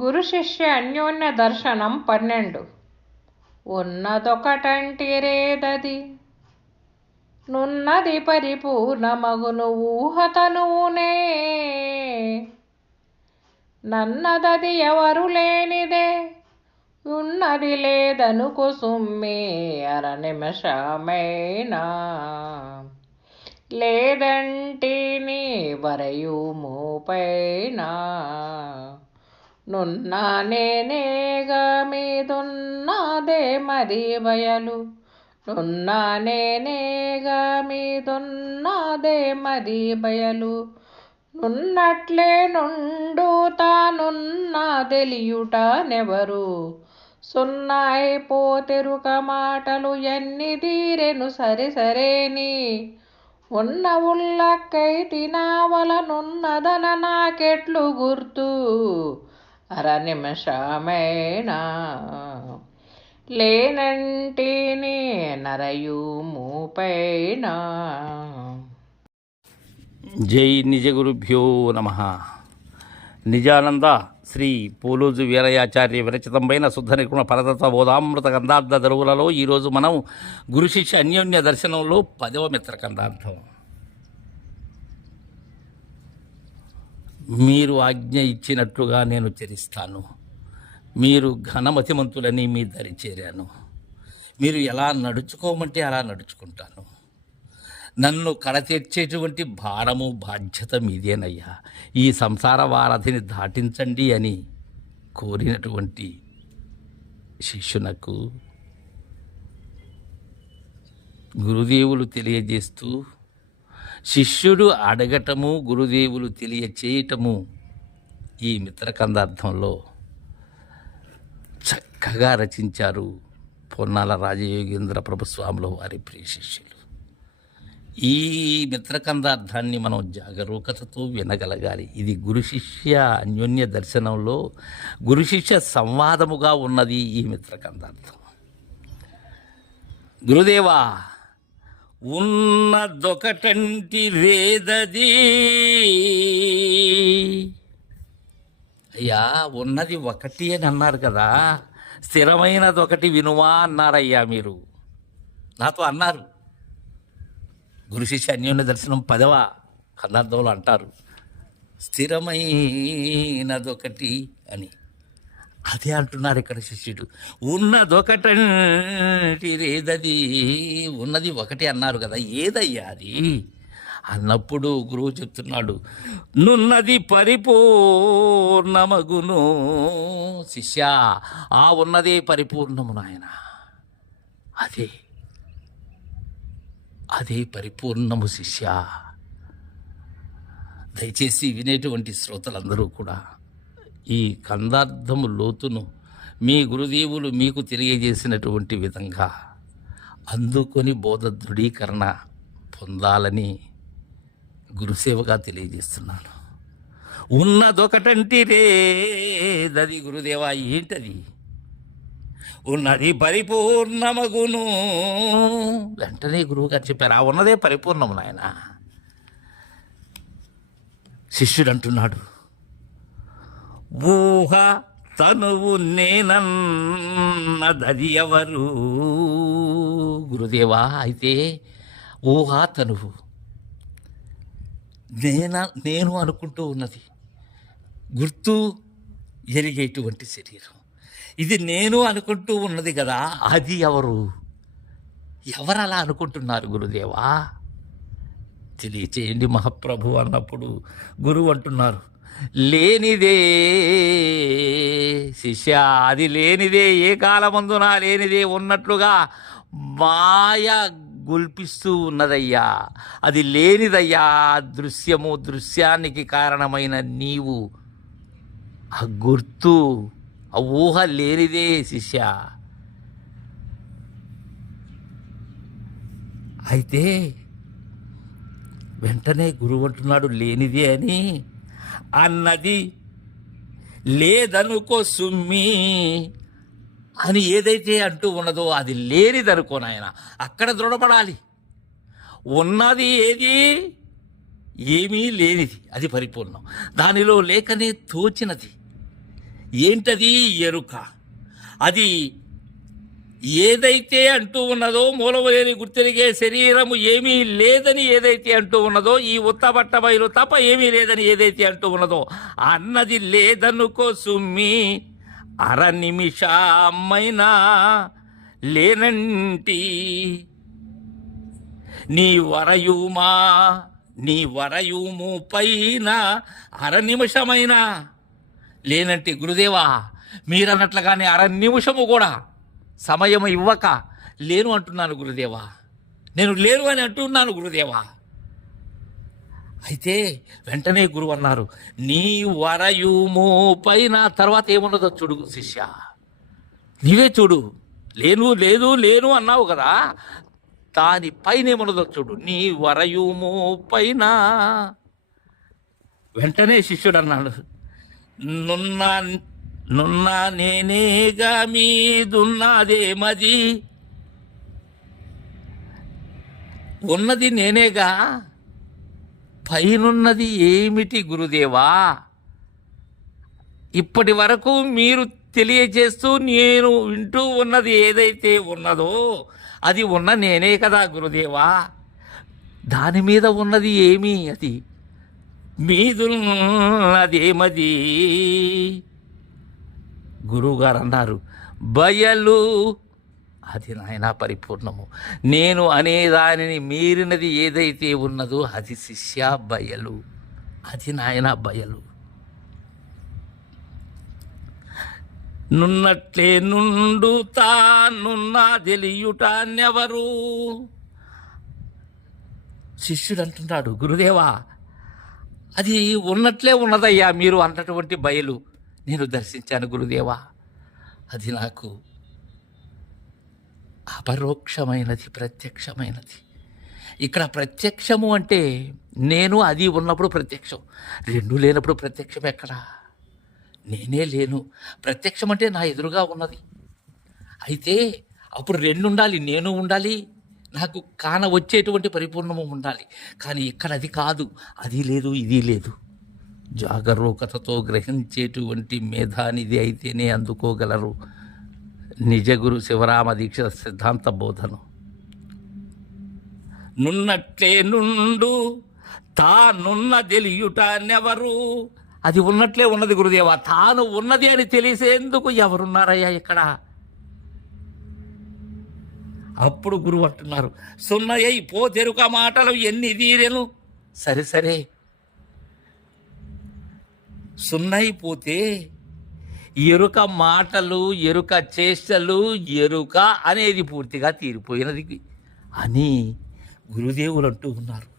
గురు శిష్య అన్యోన్య దర్శనం పన్నెండు. ఉన్నదొకటంటిరేదది నున్నది పరిపూర్ణమగును ఊహతనువునే నన్నదది ఎవరు లేనిదే. ఉన్నది లేదనుకు సుమ్మే అర నిమిషమైనా. లేదంటిని వరయు మూపైనా. నున్నా నేనేగా మీదున్నదే మరి బయలు నున్నా నేనేగా మీదున్నదే మరి బయలు నున్నట్లే నుండు తానున్నా తెలియుట నెవరు. సున్నాయిపోతెరుక మాటలు ఎన్ని తీరెను సరే సరేని. ఉన్న ఉల్లక్కై తినావలనున్నదన నాకెట్లు గుర్తు. అర నిమిషమైనా లేనంటిని నరయు జై నిజ గురుభ్యో నమ. నిజానంద శ్రీ పోలోజు వీరయాచార్య విరచితమైన శుద్ధ నిగుణ పరతత్వ బోధామృత కందార్థ దరువులలో ఈరోజు మనం గురు శిష్య అన్యోన్య దర్శనంలో పదవ మిత్ర గంధార్థం మీరు ఆజ్ఞ ఇచ్చినట్లుగా నేను చరిస్తాను మీరు ఘనమతిమంతులని మీ దరి చేరాను. మీరు ఎలా నడుచుకోమంటే అలా నడుచుకుంటాను. నన్ను కడతీర్చేటువంటి భారము బాధ్యత మీదేనయ్యా. ఈ సంసార వారధిని దాటించండి అని కోరినటువంటి శిష్యునకు గురుదేవులు తెలియజేస్తూ శిష్యుడు అడగటము గురుదేవులు తెలియచేయటము ఈ మిత్రకందార్థంలో చక్కగా రచించారు పొన్నాల రాజయోగేంద్ర ప్రభుస్వాముల వారి ప్రియ శిష్యులు. ఈ మిత్రకందార్థాన్ని మనం జాగరూకతతో వినగలగాలి. ఇది గురు శిష్య అన్యోన్య దర్శనంలో గురు శిష్య సంవాదముగా ఉన్నది ఈ మిత్రకందార్థం. గురుదేవా ఉన్నదొకటంటి వేదది. అయ్యా ఉన్నది ఒకటి అని అన్నారు కదా. స్థిరమైనది ఒకటి వినుమా అన్నారయ్యా మీరు. నాతో అన్నారు. గురు శిష్య అన్యోన్య దర్శనం పదవ కన్నార్థంలో అంటారు. స్థిరమైనదొకటి అని. అదే అంటున్నారు ఇక్కడ శిష్యుడు. ఉన్నదొకటి ఏదది ఉన్నది ఒకటి అన్నారు కదా ఏదయ్యా అది? అన్నప్పుడు గురువు చెప్తున్నాడు నున్నది పరిపూర్ణమగును శిష్య ఆ ఉన్నదే పరిపూర్ణము నాయన. అదే అదే పరిపూర్ణము శిష్య. దయచేసి వినేటువంటి శ్రోతలందరూ కూడా ఈ కందార్థము లోతును మీ గురుదేవులు మీకు తెలియజేసినటువంటి విధంగా అందుకొని బోధ దృఢీకరణ పొందాలని గురుసేవగా తెలియజేస్తున్నాను. ఉన్నదొకటంటి రేదది గురుదేవా ఏంటది? ఉన్నది పరిపూర్ణమగును. వెంటనే గురువుగారు చెప్పారు ఆ ఉన్నదే పరిపూర్ణము నాయన. శిష్యుడు అంటున్నాడు ఊహ తనువు నేనన్నదది ఎవరు గురుదేవా అయితే ఊహ తనువు. నేన నేను అనుకుంటూ ఉన్నది. గుర్తు ఎరిగేటువంటి శరీరం. ఇది నేను అనుకుంటూ ఉన్నది కదా అది ఎవరు? ఎవరు అలా అనుకుంటున్నారు గురుదేవా? తెలియచేయండి మహాప్రభు అన్నప్పుడు గురువు అంటున్నారు. లేనిదే శిష్య అది లేనిదే ఏ కాలమందున లేనిదే ఉన్నట్లుగా మాయ గొల్పిస్తూ ఉన్నదయ్యా. అది లేనిదయ్యా. దృశ్యము దృశ్యానికి కారణమైన నీవు. ఆ గుర్తు ఆ ఊహ లేనిదే శిష్య. అయితే వెంటనే గురువు అంటున్నాడు లేనిదే అని అన్నది లేదనుకో సుమ్మి అని ఏదైతే అంటూ ఉన్నదో అది లేనిదనుకో నాయన అక్కడ దృఢపడాలి. ఉన్నది ఏది? ఏమీ లేనిది. అది పరిపూర్ణం. దానిలో లేకనే తోచినది. ఏంటది? ఎరుక. అది ఏదైతే అంటూ ఉన్నదో మూలవలేని గుర్తెరిగే శరీరము ఏమీ లేదని ఏదైతే అంటూ ఉన్నదో ఈ ఉత్తబట్ట బయలు తప్ప ఏమీ లేదని ఏదైతే అంటూ ఉన్నదో అన్నది లేదనుకో సుమ్మి అర నిమిషమైనా లేనంటి. నీ వరయుమా నీ వరయుము పైన అర నిమిషమైనా లేనంటి గురుదేవా మీరన్నట్లుగానే అర నిమిషము కూడా సమయం ఇవ్వక లేను అంటున్నాను గురుదేవా. నేను లేను అని అంటున్నాను గురుదేవా. అయితే వెంటనే గురువు అన్నారు నీ వరయుము పైన తర్వాత ఏమున్నదో చూడు శిష్య. నీవే చూడు. లేను లేదు లేను అన్నావు కదా. దాని పైన ఏమున్నదో చూడు. నీ వరయుము పైన వెంటనే శిష్యుడు అన్నాడు నున్న నున్నా నేనేగా మీదున్నదే మది? ఉన్నది నేనేగా పైనున్నది ఏమిటి గురుదేవా? ఇప్పటి వరకు మీరు తెలియజేస్తూ నేను వింటూ ఉన్నది ఏదైతే ఉన్నదో అది ఉన్న నేనే కదా గురుదేవా? దాని మీద ఉన్నది ఏమి అది? మీదున్నదేమది గురువుగారు అన్నారు బయలు అది నాయన పరిపూర్ణము. నేను అనే దానిని మీరినది ఏదైతే ఉన్నదో అది శిష్య బయలు. అది నాయన బయలు. నున్నట్లే నుండు తానున్నా తెలియుట శిష్యుడు అంటున్నాడు గురుదేవా అది ఉన్నట్లే ఉన్నదయ్యా మీరు అన్నటువంటి బయలు. నేను దర్శించాను గురుదేవా. అది నాకు అపరోక్షమైనది ప్రత్యక్షమైనది. ఇక్కడ ప్రత్యక్షము అంటే నేను అది ఉన్నప్పుడు ప్రత్యక్షం రెండు లేనప్పుడు ప్రత్యక్షం ఎక్కడా? నేనే లేను. ప్రత్యక్షం అంటే నా ఎదురుగా ఉన్నది. అయితే అప్పుడు రెండు ఉండాలి నేను ఉండాలి నాకు కాన వచ్చేటువంటి పరిపూర్ణము ఉండాలి. కానీ ఇక్కడ అది కాదు అది లేదు ఇది లేదు. జాగరూకతతో గ్రహించేటువంటి మేధానిది అయితేనే అందుకోగలరు. నిజగురు శివరామ దీక్ష సిద్ధాంత బోధను. నున్నట్లే నుండు తానున్న తెలియుట నెవరు. అది ఉన్నట్లే ఉన్నది గురుదేవా తాను ఉన్నది అని తెలిసేందుకు ఎవరున్నారయ్యా ఇక్కడ? అప్పుడు గురువు అంటున్నారు సున్నయ్య పో తెరుక మాటలు ఎన్ని తీరెను? సరే సరే సున్నైపోతే ఎరుక మాటలు ఎరుక చేష్టలు ఎరుక అనేది పూర్తిగా తీరిపోయినది. అని గురుదేవులు అంటూ ఉన్నారు.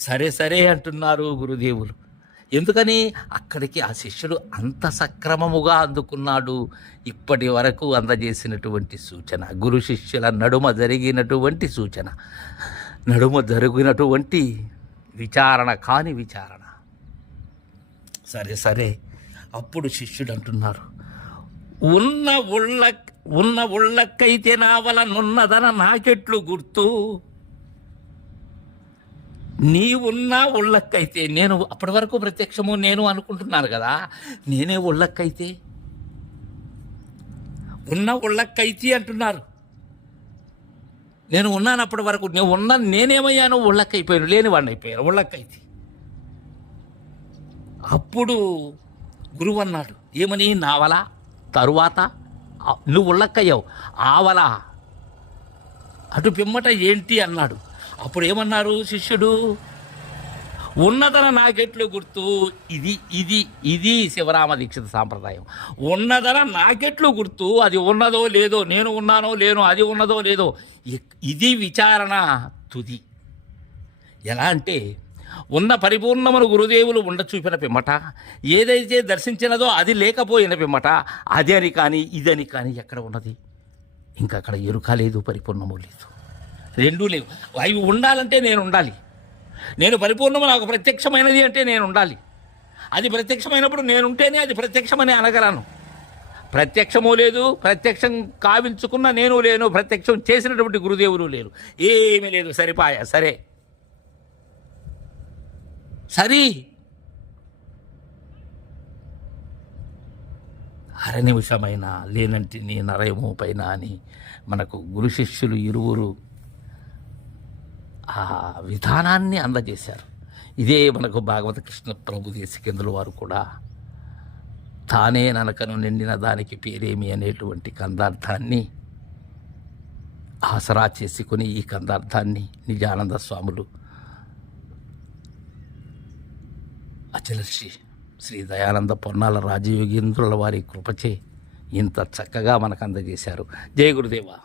సరే సరే అంటున్నారు గురుదేవులు. ఎందుకని? అక్కడికి ఆ శిష్యుడు అంత సక్రమముగా అందుకున్నాడు. ఇప్పటి వరకు అందజేసినటువంటి సూచన గురు శిష్యుల నడుమ జరిగినటువంటి సూచన నడుమ జరిగినటువంటి విచారణ కాని విచారణ. సరే సరే. అప్పుడు శిష్యుడు అంటున్నారు ఉన్న ఉళ్ళ ఉన్న ఉళ్ళకైతే నా నాకెట్లు గుర్తు. నీ ఉన్న ఉళ్ళక్కైతే నేను అప్పటి వరకు ప్రత్యక్షము నేను అనుకుంటున్నాను కదా నేనే ఉళ్ళక్కైతే. ఉన్న ఉళ్ళక్కైతే అంటున్నారు. నేను ఉన్నాను అప్పటి వరకు నేను ఉన్న నేనేమయ్యాను ఉళ్ళక్కైపోయాను లేని వాడిని అయిపోయాను ఉళ్ళక్కైతే. అప్పుడు గురువు అన్నాడు ఏమని నావల తరువాత నువ్వు ఉళ్ళక్కయ్యావు ఆవల అటు పిమ్మట ఏంటి అన్నాడు. అప్పుడు ఏమన్నారు శిష్యుడు? ఉన్నదన నాకెట్లు గుర్తు ఇది ఇది ఇది శివరామ దీక్షిత సాంప్రదాయం. ఉన్నదన నాకెట్లు గుర్తు అది ఉన్నదో లేదో నేను ఉన్నానో లేనో అది ఉన్నదో లేదో ఇది విచారణ తుది. ఎలా అంటే ఉన్న పరిపూర్ణమును గురుదేవులు ఉండ చూపిన పిమ్మట. ఏదైతే దర్శించినదో అది లేకపోయిన పిమ్మట అది అని కానీ ఇదని కానీ ఎక్కడ ఉన్నది? ఇంకా అక్కడ ఎరుక లేదు పరిపూర్ణము లేదు. రెండూ లేవు. అవి ఉండాలంటే నేను ఉండాలి. నేను పరిపూర్ణము నాకు ప్రత్యక్షమైనది అంటే నేను ఉండాలి. అది ప్రత్యక్షమైనప్పుడు నేనుంటేనే అది ప్రత్యక్షమని అనగలను. ప్రత్యక్షము లేదు ప్రత్యక్షం కావించుకున్న నేను లేను ప్రత్యక్షం చేసినటువంటి గురుదేవులు లేరు. ఏమీ లేదు సరిపాయ సరే. సరి. అర నిమిషమైన లేనంటి నీ నరయము పైన అని మనకు గురు శిష్యులు ఇరువురు ఆ విధానాన్ని అందజేశారు. ఇదే మనకు భాగవత కృష్ణ ప్రభు దేశికేంద్రుల వారు కూడా తానే ననకను నిండిన దానికి పేరేమి అనేటువంటి కందార్థాన్ని ఆసరా చేసుకుని ఈ కందార్థాన్ని నిజానంద స్వాములు అచలశ్రీ శ్రీ దయానంద పొన్నాల రాజయోగేంద్రుల వారి కృపచే ఇంత చక్కగా మనకు అందజేశారు జయ గురుదేవా.